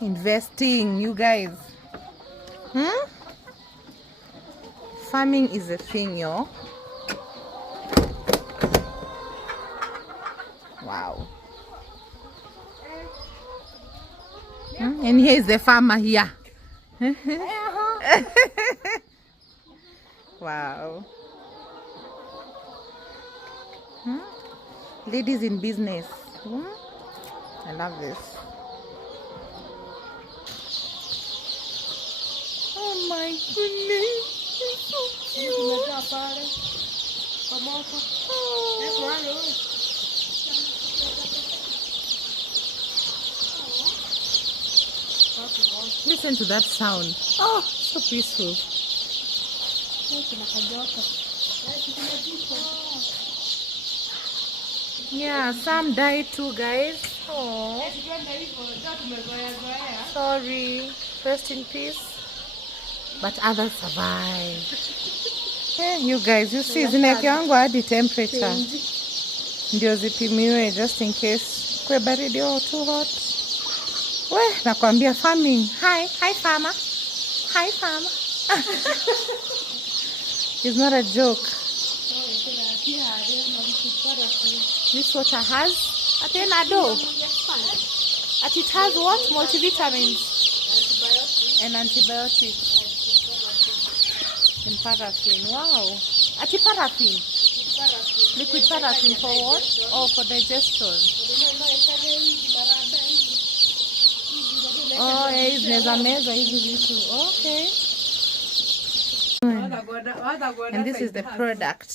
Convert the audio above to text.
Investing, you guys. Farming is a thing, yo. Wow. And here is the farmer here. Wow. Ladies in business. I love this. Oh my goodness. It's so cute. Listen to that sound. Oh, so peaceful. Yeah, some died too, guys. Oh, sorry. Rest in peace. But others survived. Yeah, you guys, you see, zinakiwango hadi temperature. Ndio zipimiwe just in case kwe baridi or too hot. We, nakwambia farming. Hi farmer. Hi farmer. It's not a joke. This water has atenado. And it has what? Multivitamins and antibiotics. And paraffin. Wow. Paraffin. Liquid paraffin for what? Oh, for digestion. Oh, zinaweza meza hivi vitu. Okay. And this is the product.